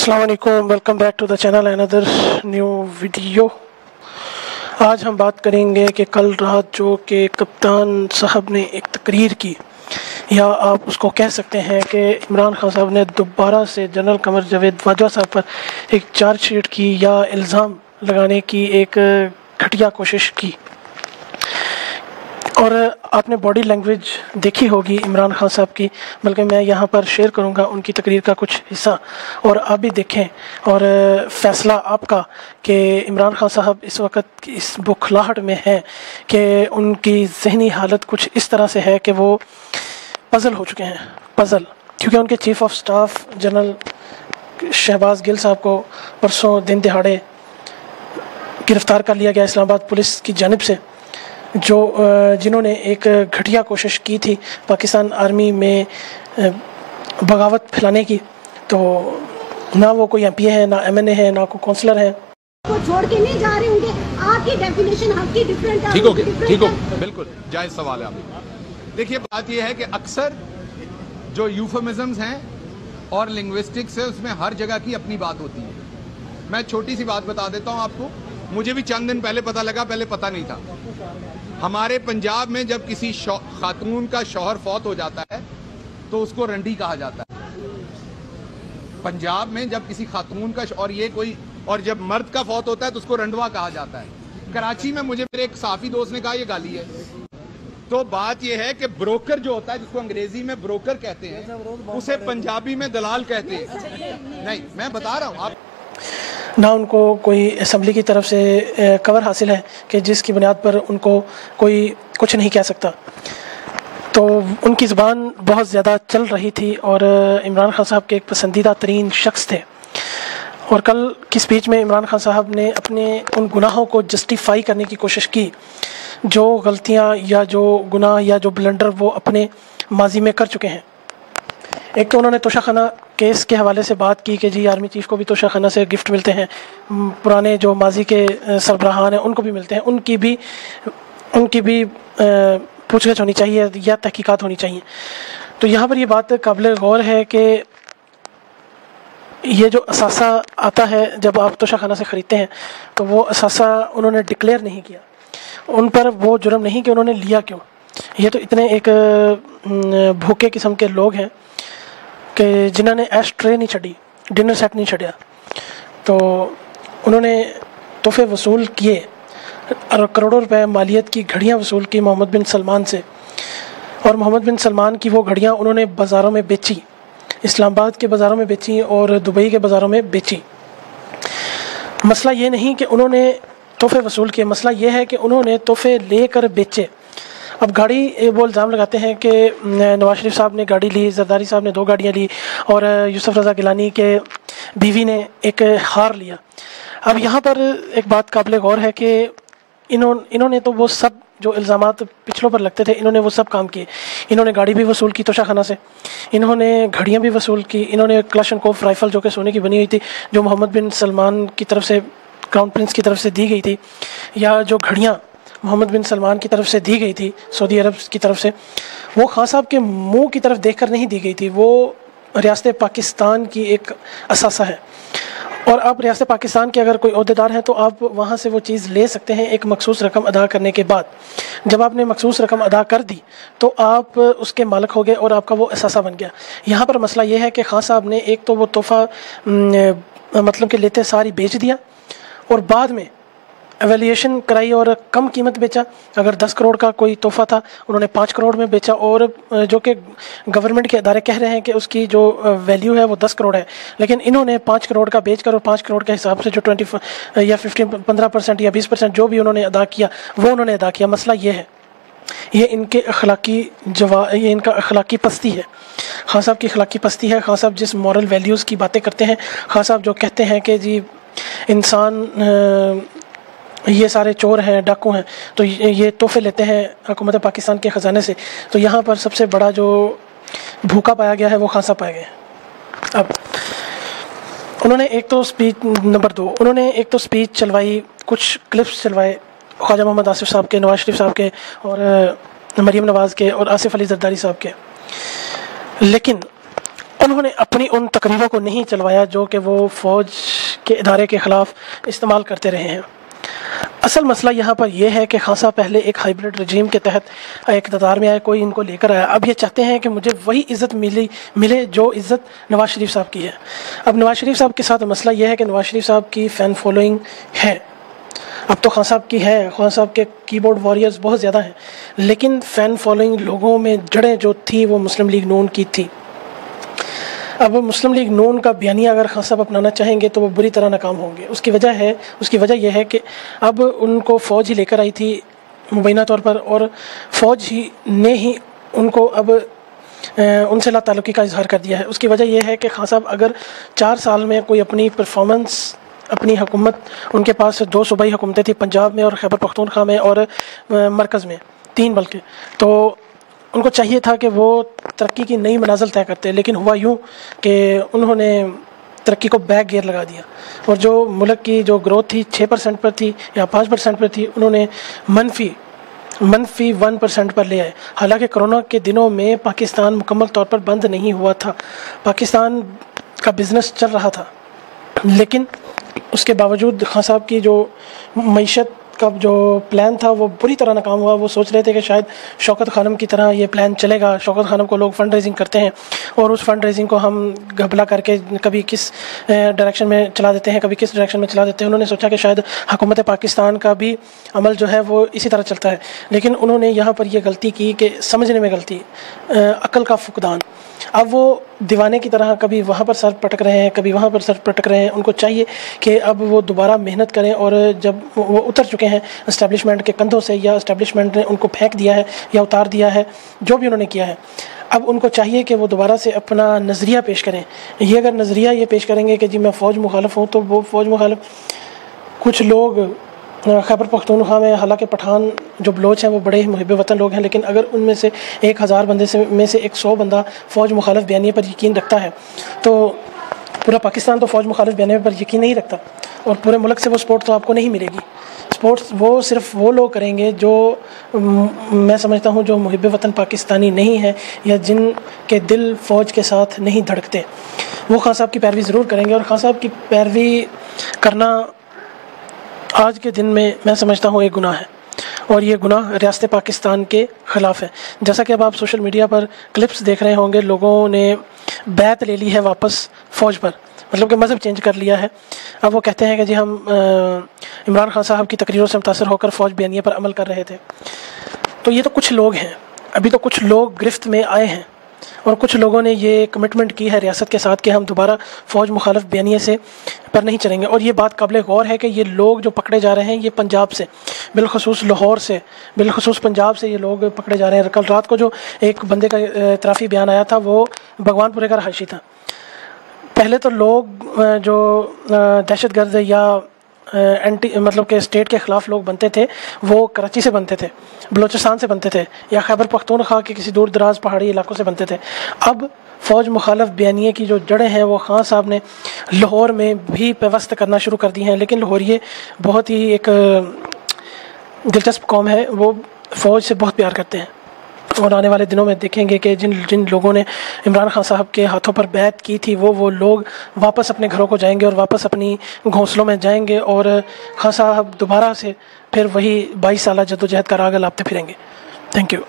अस्सलाम वालेकुम, welcome back to the channel another new video. आज हम बात करेंगे कि कल रात जो कि कप्तान साहब ने एक तकरीर की, या आप उसको कह सकते हैं कि इमरान खान साहब ने दोबारा से जनरल कमर जावेद बाजवा साहब पर एक चार्जशीट की या इल्ज़ाम लगाने की एक घटिया कोशिश की। और आपने बॉडी लैंग्वेज देखी होगी इमरान खान साहब की, बल्कि मैं यहाँ पर शेयर करूँगा उनकी तकरीर का कुछ हिस्सा, और आप भी देखें और फ़ैसला आपका कि इमरान खान साहब इस वक्त इस बुखलाहट में हैं कि उनकी जहनी हालत कुछ इस तरह से है कि वो पज़ल हो चुके हैं, पज़ल। क्योंकि उनके chief of staff general Shahbaz Gill sahab को परसों दिन दिहाड़े गिरफ़्तार कर लिया गया इस्लामाबाद पुलिस की जानिब से, जिन्होंने एक घटिया कोशिश की थी पाकिस्तान आर्मी में बगावत फैलाने की। तो ना वो कोई एमपीए है, ना एमएनए है, ना कोई काउंसलर है। वो छोड़ के नहीं जा रहे होंगे। आपकी डेफिनेशन आपकी डिफरेंट है। ठीक हो गया, ठीक हो, बिल्कुल जायज सवाल है आपका। देखिए, बात यह है कि अक्सर जो यूफेमिज्म्स हैं और लिंग्विस्टिक्स है, उसमें हर जगह की अपनी बात होती है। मैं छोटी सी बात बता देता हूं आपको, मुझे भी चंद दिन पहले पता लगा, पहले पता नहीं था। हमारे पंजाब में जब किसी खातून का शौहर फौत हो जाता है तो उसको रंडी कहा जाता है। पंजाब में जब किसी खातून का और जब मर्द का फौत होता है तो उसको रंडवा कहा जाता है। कराची में मुझे मेरे एक साफी दोस्त ने कहा ये गाली है। तो बात यह है कि ब्रोकर जो होता है, जिसको अंग्रेजी में ब्रोकर कहते हैं, उसे पंजाबी में दलाल कहते हैं। नहीं, मैं बता रहा हूं आप, ना उनको कोई असम्बली की तरफ से कवर हासिल है कि जिसकी बुनियाद पर उनको कोई कुछ नहीं कह सकता। तो उनकी ज़बान बहुत ज़्यादा चल रही थी और इमरान खान साहब के एक पसंदीदा तरीन शख्स थे। और कल की स्पीच में इमरान खान साहब ने अपने उन गुनाहों को जस्टिफाई करने की कोशिश की, जो गलतियां या जो गुनाह या जो ब्लंडर वो अपने माजी में कर चुके हैं। एक तो उन्होंने तोशाखाना केस के हवाले से बात की कि जी आर्मी चीफ़ को भी तोशाखाना से गिफ्ट मिलते हैं, पुराने जो माजी के सरबराहान हैं उनको भी मिलते हैं, उनकी भी पूछगछ होनी चाहिए या तहकीकात होनी चाहिए। तो यहाँ पर ये बात काबिल गौर है कि ये जो असासा आता है जब आप तोशाखाना से ख़रीदते हैं, तो वो असासा उन्होंने डिक्लेयर नहीं किया, उन पर वो जुर्म नहीं कि उन्होंने लिया क्यों। ये तो इतने एक भूखे किस्म के लोग हैं कि जिन्होंने एश ट्रे नहीं छड़ी, डिनर सेट नहीं छड़िया। तो उन्होंने तोहफे वसूल किए और करोड़ों रुपए मालियत की घड़ियां वसूल की मोहम्मद बिन सलमान से, और मोहम्मद बिन सलमान की वो घड़ियां उन्होंने बाज़ारों में बेची, इस्लामाबाद के बाज़ारों में बेची और दुबई के बाज़ारों में बेची। मसला ये नहीं कि उन्होंने तोहफे वसूल किए, मसला ये है कि उन्होंने तोहफे लेकर बेचे। अब गाड़ी वो इल्ज़ाम लगाते हैं कि नवाज शरीफ साहब ने गाड़ी ली, जरदारी साहब ने 2 गाड़ियाँ ली और यूसुफ रज़ा गिलानी के बीवी ने एक हार लिया। अब यहाँ पर एक बात काबिल गौर है कि इन्होंने तो वो सब जो इल्ज़ामात पिछलों पर लगते थे, इन्होंने वो सब काम किए। इन्होंने गाड़ी भी वसूल की तोशाखाना से, इन्होंने घड़ियाँ भी वसूल की, इन्होंने क्लाशनकोफ राइफ़ल जो कि सोने की बनी हुई थी, जो मोहम्मद बिन सलमान की तरफ से, क्राउन प्रिंस की तरफ से दी गई थी, या जो घड़ियाँ मोहम्मद बिन सलमान की तरफ से दी गई थी सऊदी अरब की तरफ से, वो खान साहब के मुंह की तरफ देखकर नहीं दी गई थी। वो रियासत पाकिस्तान की एक असासा है, और आप रियासत पाकिस्तान के अगर कोई ओहदेदार हैं तो आप वहाँ से वो चीज़ ले सकते हैं एक मखसूस रकम अदा करने के बाद। जब आपने मखसूस रकम अदा कर दी तो आप उसके मालिक हो गए और आपका वो असासा बन गया। यहाँ पर मसला ये है कि खान साहब ने एक तो वो तोहफ़ा मतलब कि लेते सारी बेच दिया, और बाद में एवेल्यूएशन कराई और कम कीमत बेचा। अगर 10 करोड़ का कोई तोहफ़ा था, उन्होंने 5 करोड़ में बेचा, और जो कि गवर्नमेंट के अदारे कह रहे हैं कि उसकी जो वैल्यू है वो 10 करोड़ है, लेकिन इन्होंने 5 करोड़ का बेचकर और 5 करोड़ के हिसाब से जो 20 या 15% या 20% जो भी उन्होंने अदा किया वो उन्होंने अदा किया। मसला ये है, ये इनके ये इनका अखलाकी पस्ती है। खान साहब की अखलाकी पस्ती है। खान साहब जिस मॉरल वैल्यूज़ की बातें करते हैं, खान साहब जो कहते हैं कि जी इंसान ये सारे चोर हैं, डाकू हैं, तो ये तोहफे लेते हैं हुकूमत पाकिस्तान के ख़जाने से, तो यहाँ पर सबसे बड़ा जो भूखा पाया गया है वो खान साहब पाए गए। अब उन्होंने एक तो स्पीच नंबर 2, उन्होंने एक तो स्पीच चलवाई, कुछ क्लिप्स चलवाए ख्वाजा मोहम्मद आसिफ साहब के, नवाज शरीफ साहब के और मरीम नवाज़ के और आसिफ अली जरदारी साहब के, लेकिन انہوں نے اپنی ان تقریروں کو نہیں چلوایا جو کہ وہ فوج کے ادارے کے خلاف استعمال کرتے رہے ہیں۔ اصل مسئلہ یہاں پر یہ ہے کہ خان صاحب پہلے ایک ہائبرڈ رجیم کے تحت اقتدار میں آئے، کوئی ان کو لے کر آیا، اب یہ چاہتے ہیں کہ مجھے وہی عزت ملے جو عزت نواز شریف صاحب کی ہے۔ اب نواز شریف صاحب کے ساتھ مسئلہ یہ ہے کہ نواز شریف صاحب کی فین فالوئنگ ہے، اب تو خان صاحب کی ہے، خان صاحب کے کی بورڈ واریئرز بہت زیادہ ہیں، لیکن فین فالوئنگ لوگوں میں جڑیں جو تھی وہ مسلم لیگ نون کی تھی۔ اب مسلم لیگ نون کا بیانیہ اگر خان صاحب اپنانا چاہیں گے تو وہ بری طرح ناکام ہوں گے۔ اس کی وجہ یہ ہے کہ اب ان کو فوج ہی لے کر آئی تھی مبینہ طور پر، اور فوج ہی نے ہی ان کو اب ان سے لا تعلقی کا اظہار کر دیا ہے۔ اس کی وجہ یہ ہے کہ خان صاحب اگر 4 سال میں کوئی اپنی پرفارمنس، اپنی حکومت، ان کے پاس 2 صوبائی حکومتیں تھیں، پنجاب میں اور خیبر پختونخوا میں اور مرکز میں 3 بلکہ، تو ان کو چاہیے تھا کہ وہ ترقی کی نئی منازل طے کرتے، لیکن ہوا یوں کہ انہوں نے ترقی کو بیک گیئر لگا دیا، اور جو ملک کی جو گروتھ تھی 6% پر تھی یا 5% پر تھی، انہوں نے منفی 1% پر لے آئے۔ حالانکہ کرونا کے دنوں میں پاکستان مکمل طور پر بند نہیں ہوا تھا، پاکستان کا بزنس چل رہا تھا، لیکن اس کے باوجود خان صاحب کی جو معیشت کا جو پلان تھا وہ بری طرح ناکام ہوا۔ وہ سوچ رہے تھے کہ شاید شوکت خانم کی طرح یہ پلان چلے گا، شوکت خانم کو لوگ فنڈ ریزنگ کرتے ہیں اور اس فنڈ ریزنگ کو ہم گھبلا کر کے کبھی کس ڈائریکشن میں چلا دیتے ہیں، کبھی کس ڈائریکشن میں چلا دیتے ہیں۔ انہوں نے سوچا کہ شاید حکومت پاکستان کا بھی عمل جو ہے وہ اسی طرح چلتا ہے، لیکن انہوں نے یہاں پر یہ غلطی کی کہ سمجھنے میں غلطی، عقل کا فقدان۔ اب وہ دیوانے کی طرح کبھی وہاں پر سر پٹک رہے ہیں، کبھی وہاں پر سر پٹک رہے ہیں۔ ان کو چاہیے کہ اب وہ دوبارہ محنت کریں، اور جب وہ اتر چکے ہیں اسٹیبلشمنٹ کے کندھوں سے، یا اسٹیبلشمنٹ نے ان کو پھینک دیا ہے یا اتار دیا ہے، جو بھی انہوں نے کیا ہے، اب ان کو چاہیے کہ وہ دوبارہ سے اپنا نظریہ پیش کریں۔ یہ اگر نظریہ یہ پیش کریں گے کہ جی میں فوج مخالف ہوں، تو وہ فوج مخالف کچھ لوگ خیبر پختونخوا میں، حالانکہ پٹھان جو بلوچ ہیں وہ بڑے ہی محب وطن لوگ ہیں، لیکن اگر ان میں سے 1000 بندے میں سے 100 بندہ فوج مخالف بیانیے پر یقین رکھتا ہے، تو پورا پاکستان تو فوج مخالف بیانیے پر یقین نہیں رکھتا، اور پورے ملک سے وہ سپورٹ تو آپ کو نہیں ملے گی۔ سپورٹس وہ صرف وہ لوگ کریں گے جو میں سمجھتا ہوں جو محب وطن پاکستانی نہیں ہیں، یا جن کے دل فوج کے ساتھ نہیں دھڑکتے، وہ خان صاحب کی پیروی ضرور کریں گے۔ اور خان صاحب کی پیروی کرنا آج کے دن میں سمجھتا ہوں ایک گناہ ہے، اور یہ گناہ ریاست پاکستان کے خلاف ہے۔ جیسا کہ اب آپ سوشل میڈیا پر کلپس دیکھ رہے ہوں گے، لوگوں نے بیعت لے لی ہے واپس فوج پر، مطلب کہ مذہب چینج کر لیا ہے۔ اب وہ کہتے ہیں کہ جی ہم عمران خان صاحب کی تقریروں سے متاثر ہو کر فوج بیانیے پر عمل کر رہے تھے۔ تو یہ تو کچھ لوگ ہیں، ابھی تو کچھ لوگ گرفت میں آئے ہیں، اور کچھ لوگوں نے یہ کمٹمنٹ کی ہے ریاست کے ساتھ کہ ہم دوبارہ فوج مخالف بیانیے سے پر نہیں چلیں گے۔ اور یہ بات قابل غور ہے کہ یہ لوگ جو پکڑے جا رہے ہیں یہ پنجاب سے، بالخصوص لاہور سے، بالخصوص پنجاب سے یہ لوگ پکڑے جا رہے ہیں۔ کل رات کو جو ایک بندے کا اعترافی بیان آیا تھا وہ بھگوان پورے کا رہائشی تھا۔ پہلے تو لوگ جو دہشت گرد یا اینٹی مطلب کہ اسٹیٹ کے خلاف لوگ بنتے تھے وہ کراچی سے بنتے تھے، بلوچستان سے بنتے تھے، یا خیبر پختونخوا کے کسی دور دراز پہاڑی علاقوں سے بنتے تھے۔ اب فوج مخالف بیانیے کی جو جڑیں ہیں وہ خان صاحب نے لاہور میں بھی پیوست کرنا شروع کر دی ہیں، لیکن لاہوریے بہت ہی ایک دلچسپ قوم ہے، وہ فوج سے بہت پیار کرتے ہیں، اور آنے والے دنوں میں دیکھیں گے کہ جن لوگوں نے عمران خان صاحب کے ہاتھوں پر بیعت کی تھی وہ لوگ واپس اپنے گھروں کو جائیں گے اور واپس اپنی گھونسلوں میں جائیں گے، اور خان صاحب دوبارہ سے پھر وہی 22 سالہ جدوجہد کا راگ الاپتے پھریں گے۔ Thank you.